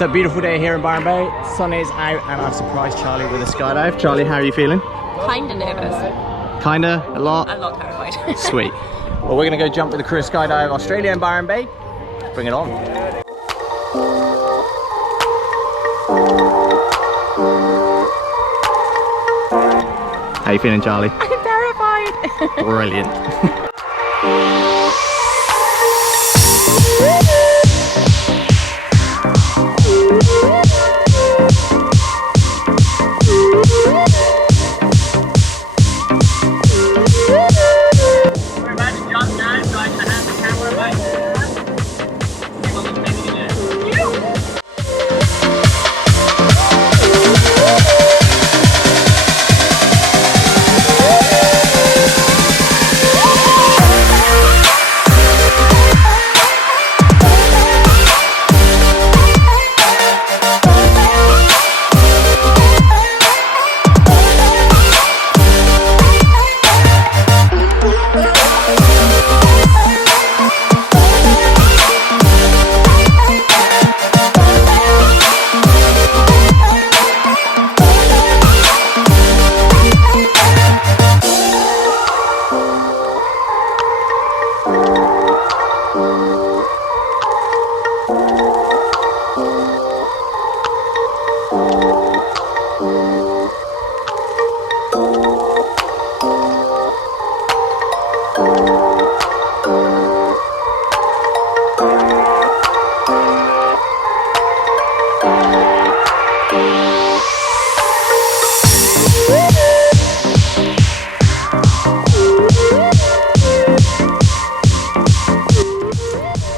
It's a beautiful day here in Byron Bay. Sun is out and I've surprised Charlie with a skydive. Charlie, how are you feeling? Kinda nervous. Kinda? A lot? I'm not terrified. Sweet. Well, we're gonna go jump with the crew of Skydive Australia in Byron Bay. Bring it on. How you feeling, Charlie? I'm terrified. Brilliant.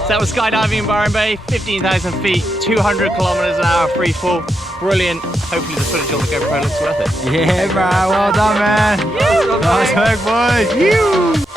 That was skydiving in Byron Bay, 15,000 feet, 200 kilometers an hour free fall. Brilliant. Hopefully the footage on the GoPro looks worth it. Yeah, bro. Well done, man. Nice work, boys.